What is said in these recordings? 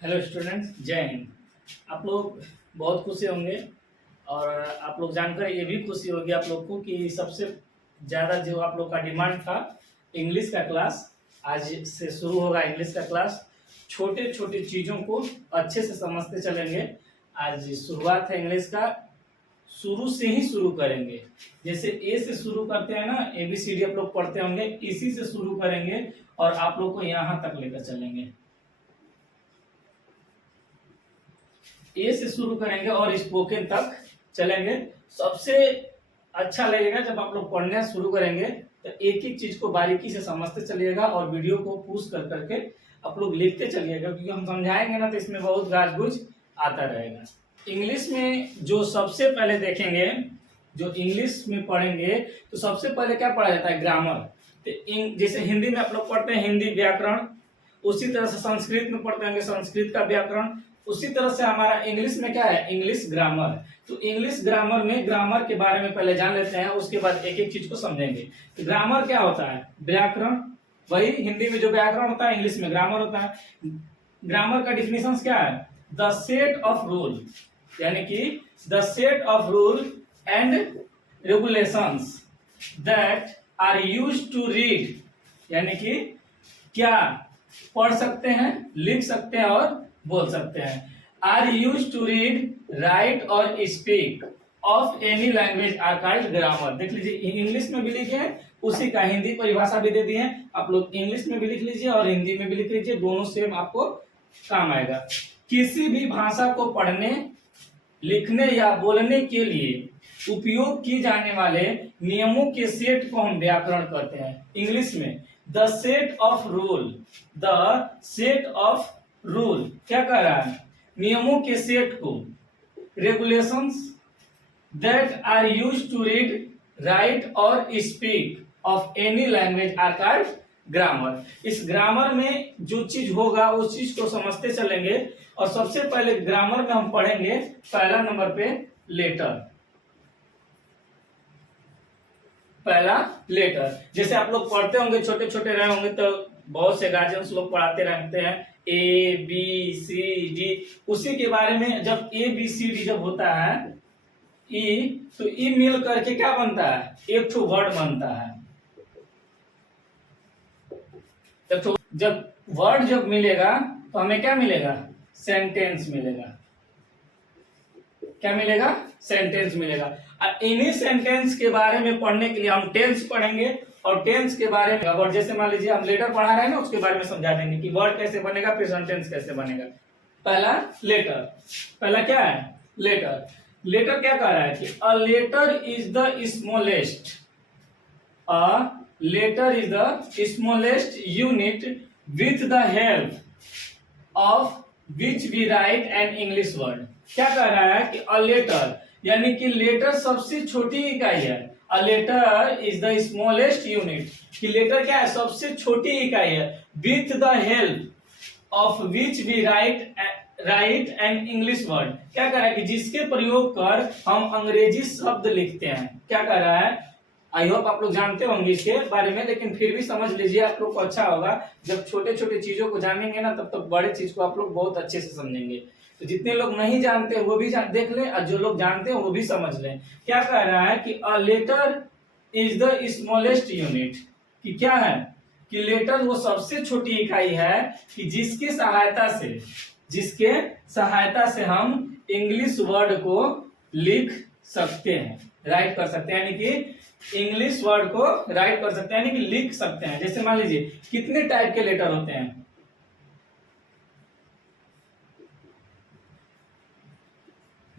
Hello students, जय हिंद। आप लोग बहुत खुशी होंगे और आप लोग जानकर ये भी खुशी होगी आप लोग को कि सबसे ज़्यादा जो आप लोग का डिमांड था इंग्लिश का क्लास, आज से शुरू होगा इंग्लिश का क्लास। छोटे छोटे चीज़ों को अच्छे से समझते चलेंगे। आज शुरुआत है इंग्लिश का, शुरू से ही शुरू करेंगे। जैसे ए से शुरू करते हैं ना, ABCD आप लोग पढ़ते होंगे, इसी से शुरू करेंगे और आप लोग को यहाँ तक लेकर चलेंगे। ए से शुरू करेंगे और स्पोकन तक चलेंगे। सबसे अच्छा लगेगा जब आप लोग पढ़ना शुरू करेंगे तो एक एक चीज को बारीकी से समझते चलिएगा और वीडियो को पूछ कर करके आप लोग लिखते चलिएगा, क्योंकि हम समझाएंगे ना तो इसमें बहुत गाज-गुज आता रहेगा। इंग्लिश में जो सबसे पहले देखेंगे, जो इंग्लिश में पढ़ेंगे तो सबसे पहले क्या पढ़ा जाता है? ग्रामर। तो जैसे हिंदी में आप लोग पढ़ते हैं हिंदी व्याकरण, उसी तरह से संस्कृत में पढ़ते होंगे संस्कृत का व्याकरण, उसी तरह से हमारा इंग्लिश में क्या है? English grammar. तो इंग्लिश ग्रामर में ग्रामर के बारे में पहले जान लेते हैं, उसके बाद एक एक चीज को समझेंगे। तो ग्रामर क्या होता है? व्याकरण। वही हिंदी में जो व्याकरण होता है इंग्लिश में ग्रामर होता है। ग्रामर का डिफिनेशन क्या है? द सेट ऑफ रूल, यानी कि the set of rule and regulations that are used to read, यानी कि क्या पढ़ सकते हैं, लिख सकते हैं और बोल सकते हैं। Are use to read, write और speak of any language are called grammar. देख लीजिए, इंग्लिश में भी लिखे हैं, उसी का हिंदी परिभाषा भी दे दी है। आप लोग इंग्लिश में भी लिख लीजिए और हिंदी में भी लिख लीजिए, दोनों सेम आपको काम आएगा। किसी भी भाषा को पढ़ने, लिखने या बोलने के लिए उपयोग की जाने वाले नियमों के सेट को हम व्याकरण कहते हैं। इंग्लिश में the set of rule, the set of rule क्या कह रहा है? नियमों के सेट को। Regulations that are used to read, write और speak of any language are called grammar. इस ग्रामर में जो चीज होगा उस चीज को समझते चलेंगे। और सबसे पहले ग्रामर में हम पढ़ेंगे पहला नंबर पे लेटर। पहला लेटर, जैसे आप लोग पढ़ते होंगे, छोटे छोटे रहे होंगे तो बहुत से गार्जियंस लोग पढ़ाते रहते हैं ABCD। उसी के बारे में जब ABCD जब होता है ई, तो ई मिल करके क्या बनता है? एक ठो वर्ड बनता है। जब वर्ड जब मिलेगा तो हमें क्या मिलेगा? सेंटेंस मिलेगा। क्या मिलेगा? सेंटेंस मिलेगा। और इन्हीं सेंटेंस के बारे में पढ़ने के लिए हम टेंस पढ़ेंगे और टेंस के बारे में, और जैसे मान लीजिए हम लेटर पढ़ा रहे हैं ना, उसके बारे में समझा देंगे कि वर्ड कैसे बनेगा, फिर सेंटेंस कैसे बनेगा। पहला लेटर, पहला क्या है? लेटर। लेटर क्या कह रहा है कि a letter is the smallest, a letter is the smallest unit with the help of which we write an English word. क्या कह रहा है कि अ लेटर, यानी कि लेटर सबसे छोटी इकाई है। A letter is the smallest unit, कि लेटर क्या है? सबसे छोटी इकाई है। With the help of which we write an English word. क्या कह रहा है कि जिसके प्रयोग कर हम अंग्रेजी शब्द लिखते हैं। क्या कह रहा है? आई होप आप लोग जानते होंगे इसके बारे में, लेकिन फिर भी समझ लीजिए, आप लोग को अच्छा होगा। जब छोटे छोटे चीजों को जानेंगे ना, तब तक बड़े चीज को आप लोग बहुत अच्छे से समझेंगे। तो जितने लोग नहीं जानते वो भी देख लें और जो लोग जानते हैं वो भी समझ लें। क्या कह रहा है कि a letter is the smallest unit, कि क्या है? कि लेटर वो सबसे छोटी इकाई है कि जिसके सहायता से हम इंग्लिश वर्ड को लिख सकते हैं, राइट कर सकते हैं। यानी कि इंग्लिश वर्ड को राइट कर सकते हैं, यानी कि लिख सकते हैं। जैसे मान लीजिए, कितने टाइप के लेटर होते हैं?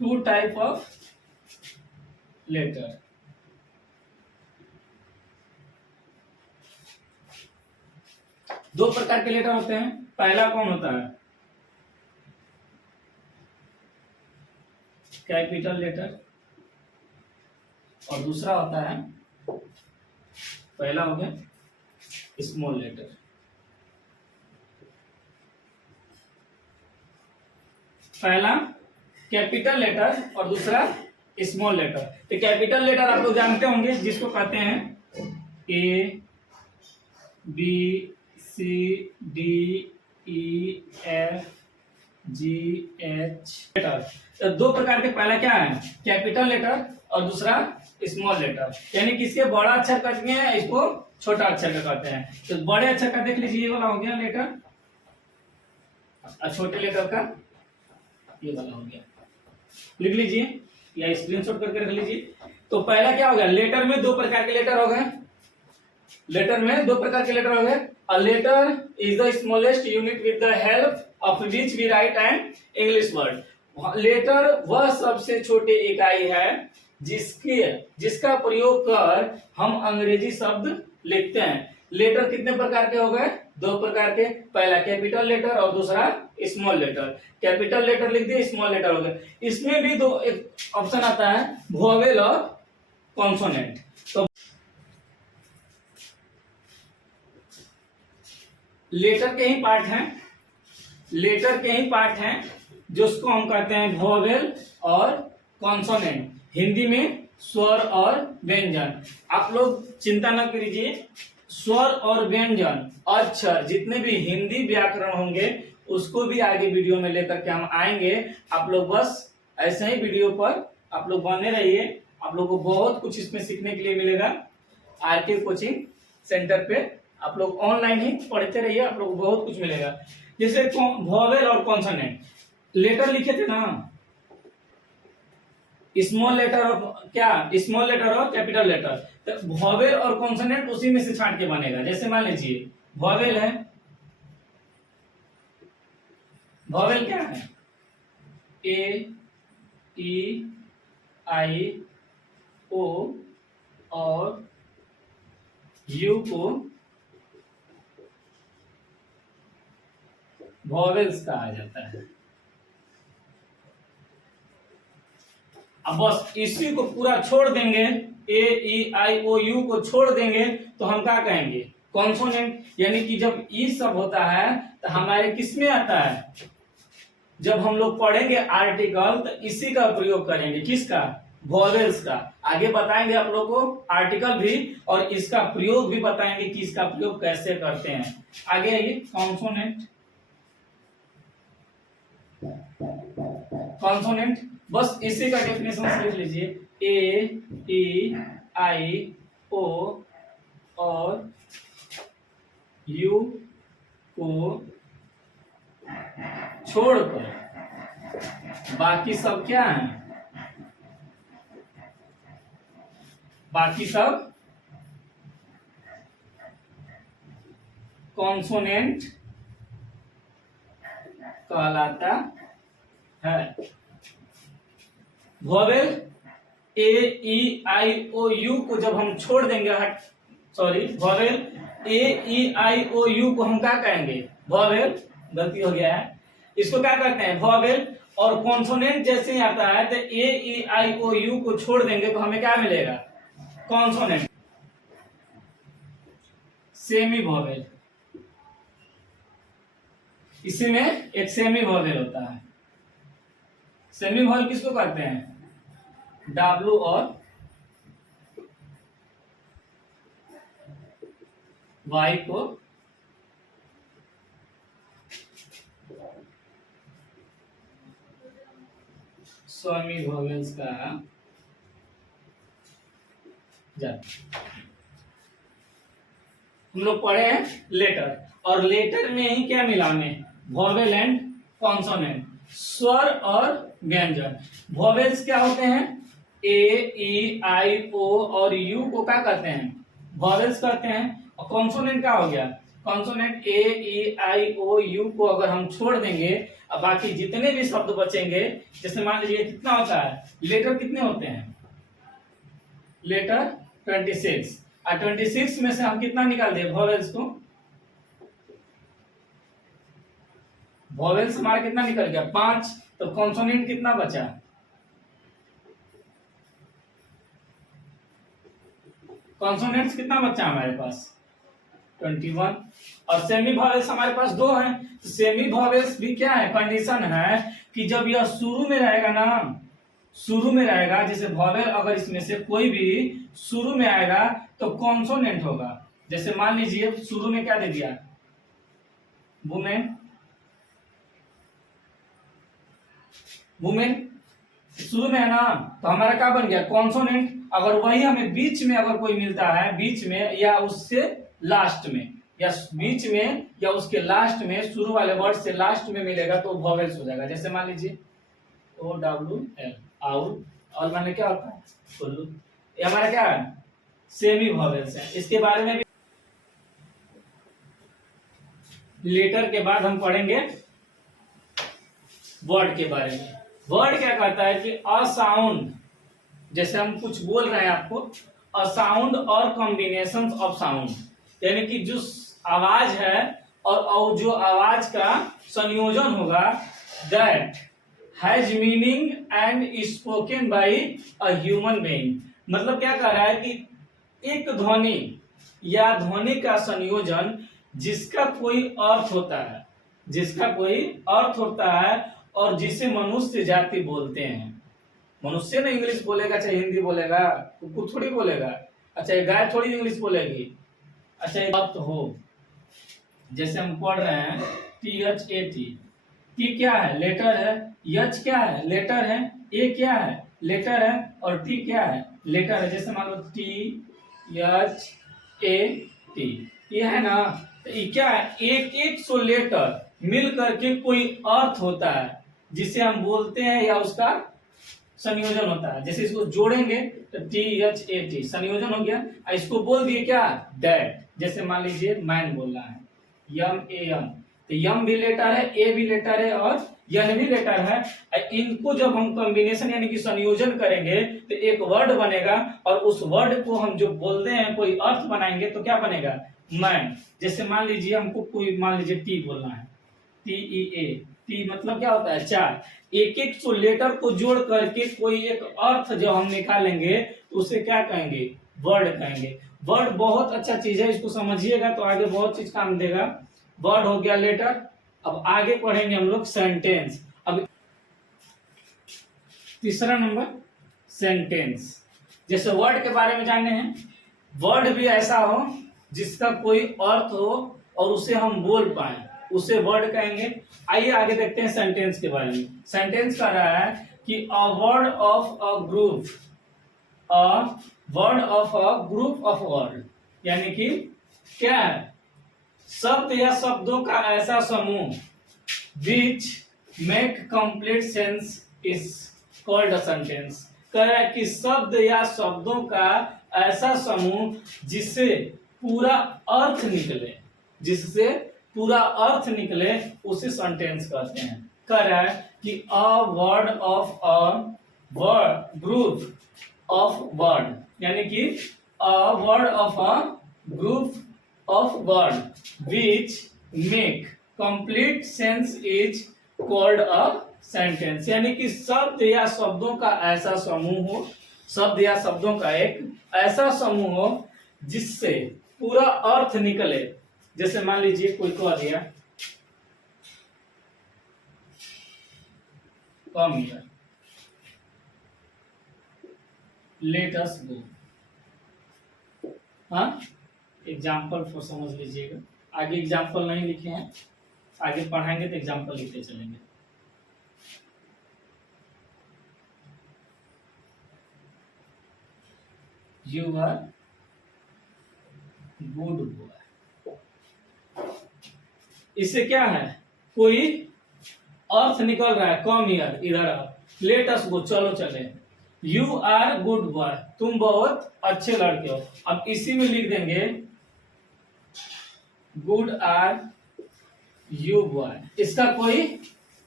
2 टाइप ऑफ लेटर। दो प्रकार के लेटर होते हैं। पहला कौन होता है? कैपिटल लेटर, और दूसरा होता है, पहला हो गया स्मॉल लेटर। पहला कैपिटल लेटर और दूसरा स्मॉल लेटर। तो कैपिटल लेटर आप लोग जानते होंगे, जिसको कहते हैं A B C D E F G H letter. तो दो प्रकार के, पहला क्या है कैपिटल लेटर और दूसरा स्मॉल लेटर, यानी कि इसके बड़ा अक्षर करते हैं, इसको छोटा अक्षर का कहते हैं। तो बड़े अक्षर का देख लीजिए, ये वाला हो गया लेटर, और छोटे लेटर का ये वाला हो गया। लिख लीजिए या स्क्रीनशॉट करके रख लीजिए। तो पहला क्या हो गया, लेटर में दो प्रकार के लेटर हो गए, लेटर में दो प्रकार के लेटर हो गए। A letter is the smallest unit with the help of which we write an English word. Letter वह सबसे छोटी इकाई है जिसका प्रयोग कर हम अंग्रेजी शब्द लिखते हैं। लेटर कितने प्रकार के हो गए, दो प्रकार के, पहला कैपिटल लेटर और दूसरा स्मॉल लेटर। कैपिटल लेटर लिख दिए, स्मॉल लेटर हो गए। इसमें भी दो एक ऑप्शन आता है, वोवेल और कॉन्सोनेंट। तो लेटर के ही पार्ट हैं, लेटर के ही पार्ट हैं जिसको हम कहते हैं वोवेल और कॉन्सोनेंट, हिंदी में स्वर और व्यंजन। आप लोग चिंता न कीजिए, स्वर और व्यंजन अक्षर जितने भी हिंदी व्याकरण होंगे उसको भी आगे वीडियो में लेकर के हम आएंगे। आप लोग बस ऐसे ही वीडियो पर आप लोग बने रहिए, आप लोग को बहुत कुछ इसमें सीखने के लिए मिलेगा। आरके कोचिंग सेंटर पे आप लोग ऑनलाइन ही पढ़ते रहिए, आप लोग को बहुत कुछ मिलेगा। जैसे वोवेल और कॉन्सोनेंट, लेटर लिखे थे ना, स्मॉल लेटर और क्या, स्मॉल लेटर और कैपिटल लेटर, तो वोवेल और कॉन्सोनेंट उसी में से छांट के बनेगा। जैसे मान लीजिए वोवेल है, वोवेल क्या है, ए ई आई ओ और यू को वोवेल्स कहा जाता है। अब बस इसी को पूरा छोड़ देंगे, ए ई आई ओ यू को छोड़ देंगे तो हम क्या कहेंगे, कॉन्सोनेंट। यानी कि जब ई सब होता है तो हमारे किस में आता है, जब हम लोग पढ़ेंगे आर्टिकल तो इसी का प्रयोग करेंगे, किसका, वोवेल्स का। आगे बताएंगे आप लोग को आर्टिकल भी और इसका प्रयोग भी बताएंगे कि इसका प्रयोग कैसे करते हैं। आगे आइए, कॉन्सोनेंट। कॉन्सोनेंट बस इसी का डेफिनेशन लिख लीजिए, ए ई आई ओ और यू को छोड़कर बाकी सब क्या है, बाकी सब कॉन्सोनेंट कहलाता है। Vowel A E I O U को जब हम छोड़ देंगे, sorry, vowel A E I O U को हम क्या कहेंगे, वोवेल, गलती हो गया है, इसको क्या कहते हैं वोवेल। और कॉन्सोनेंट जैसे ही आता है तो ए ई आई ओ यू को छोड़ देंगे तो हमें क्या मिलेगा, कॉन्सोनेंट। सेमी वोवेल, इसी में एक सेमी वोवेल होता है। सेमी वोवेल किसको कहते हैं, डब्लू और वाई को सेमी वोवेल्स का हम लोग पढ़े हैं लेटर, और लेटर में ही क्या मिला में, वोवेल एंड कॉन्सोनेंट, स्वर और व्यंजन। वोवेल्स क्या होते हैं, ए ई आई ओ और यू को क्या कहते हैं, वोवेल्स कहते हैं। और कॉन्सोनेंट क्या हो गया, consonant A E I O U को अगर हम छोड़ देंगे, अब बाकी जितने भी शब्द बचेंगे, जैसे मान लीजिए कितना होता है, लेटर कितने होते हैं, लेटर 26, और 26 में से हम कितना निकाल दें, वोवेल्स को, वोवेल्स हमारा कितना निकल गया, 5, तो कॉन्सोनेंट कितना बचा, कॉन्सोनेंट्स कितना बचा हमारे पास, 21। और सेमी वोवेल्स हमारे पास 2 हैं, तो सेमी वोवेल्स भी क्या है, कंडीशन है कि जब यह शुरू में रहेगा ना, शुरू में रहेगा, जैसे वोवेल अगर इसमें से कोई भी शुरू में आएगा तो कॉन्सोनेंट होगा। जैसे मान लीजिए शुरू में क्या दे दिया, वुमेन, वुमेन शुरू में है ना, तो हमारा क्या बन गया कॉन्सोनेंट। अगर वही हमें बीच में अगर कोई मिलता है, बीच में या उससे लास्ट में, या बीच में या उसके लास्ट में, शुरू वाले वर्ड से लास्ट में मिलेगा तो वॉवेल्स हो जाएगा। जैसे मान लीजिए OWL आउट, और माने क्या होता है उल्लू, ये हमारा क्या है सेमी वॉवेल्स है। इसके बारे में भी लेटर के बाद हम पढ़ेंगे वर्ड के बारे में। वर्ड क्या कहता है कि अ साउंड, जैसे हम कुछ बोल रहे हैं आपको, अ साउंड और कॉम्बिनेशन ऑफ साउंड, यानी कि जो आवाज है और जो आवाज का संयोजन होगा, that has meaning and spoken by a human being. मतलब क्या कह रहा है कि एक ध्वनि या ध्वनि का संयोजन जिसका कोई अर्थ होता है, जिसका कोई अर्थ होता है और जिसे मनुष्य जाति बोलते हैं। मनुष्य ना इंग्लिश बोलेगा चाहे हिंदी बोलेगा, कुकुर थोड़ी बोलेगा, अच्छा ये गाय थोड़ी इंग्लिश बोलेगी। अच्छा ये बात हो, जैसे हम पढ़ रहे हैं THAT, टी क्या है लेटर है, एच क्या है लेटर है, ए क्या है लेटर है, और टी क्या है लेटर है। जैसे मान लो THAT, ये है ना, तो ये क्या है, एक एक सौ लेटर मिल करके कोई अर्थ होता है जिसे हम बोलते हैं या उसका संयोजन होता है। जैसे इसको जोड़ेंगे तो THAT संयोजन हो गया, इसको बोल दिए क्या दैट। जैसे मान लीजिए मैन बोल रहा है YAM, तो यम भी लेटर है, ए भी लेटर है और यन भी लेटर है। इनको जब हम कॉम्बिनेशन यानी कि संयोजन करेंगे तो एक वर्ड बनेगा, और उस वर्ड को हम जो बोलते हैं कोई अर्थ बनाएंगे तो क्या बनेगा मैन। जैसे मान लीजिए हमको कोई मान लीजिए टी बोलना है, TEA, टी मतलब क्या होता है चार, एक एक सौ लेटर को जोड़ करके कोई एक अर्थ जो हम निकालेंगे तो उसे क्या कहेंगे वर्ड कहेंगे। वर्ड बहुत अच्छा चीज है, इसको समझिएगा तो आगे बहुत चीज काम देगा। वर्ड हो गया लेटर। अब आगे पढ़ेंगे हम लोग सेंटेंस। अब तीसरा नंबर सेंटेंस। जैसे वर्ड के बारे में जानने हैं, वर्ड भी ऐसा हो जिसका कोई अर्थ हो और उसे हम बोल पाए, उसे वर्ड कहेंगे। आइए आगे देखते हैं सेंटेंस के बारे में। सेंटेंस कह रहा है कि a word of a group, a word of a group of word, यानी कि क्या है शब्द या शब्दों का ऐसा समूह, which make complete sense is called a sentence. कह रहा है कि शब्द या शब्दों का ऐसा समूह जिससे पूरा अर्थ निकले, जिससे पूरा अर्थ निकले उसे सेंटेंस कहते हैं। कह रहा है कि a word of a word group of word, यानी कि a word of a group of word which make complete sense is called a sentence। यानी कि शब्द या शब्दों का ऐसा समूह हो, शब्द या शब्दों का एक ऐसा समूह हो जिससे पूरा अर्थ निकले। जैसे मान लीजिए कोई कह दिया कम हियर, लेट अस गो। हाँ, एग्जाम्पल फॉर समझ लीजिएगा, आगे एग्जाम्पल नहीं लिखे हैं, आगे पढ़ाएंगे तो एग्जाम्पल लिखते चलेंगे। यू आर गुड बॉय, इससे क्या है कोई अर्थ निकल रहा है। कम हियर, इधर आओ, लेट अस गो, चलो चले। यू आर गुड बॉय, तुम बहुत अच्छे लड़के हो। अब इसी में लिख देंगे गुड आर यू बॉय। इसका कोई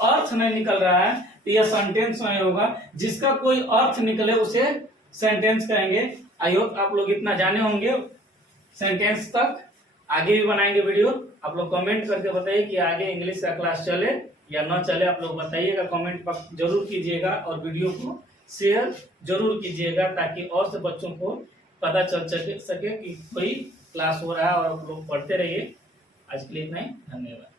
अर्थ नहीं निकल रहा है तो यह सेंटेंस नहीं होगा। जिसका कोई अर्थ निकले उसे सेंटेंस कहेंगे। आई होप आप लोग इतना जाने होंगे सेंटेंस तक। आगे भी बनाएंगे वीडियो, आप लोग कमेंट करके बताइए कि आगे इंग्लिश का क्लास चले या ना चले। आप लोग बताइएगा, कमेंट जरूर कीजिएगा और वीडियो को शेयर जरूर कीजिएगा ताकि और से बच्चों को पता चल सके कि कोई क्लास हो रहा है और आप लोग पढ़ते रहिए। आज के लिए इतना ही, धन्यवाद।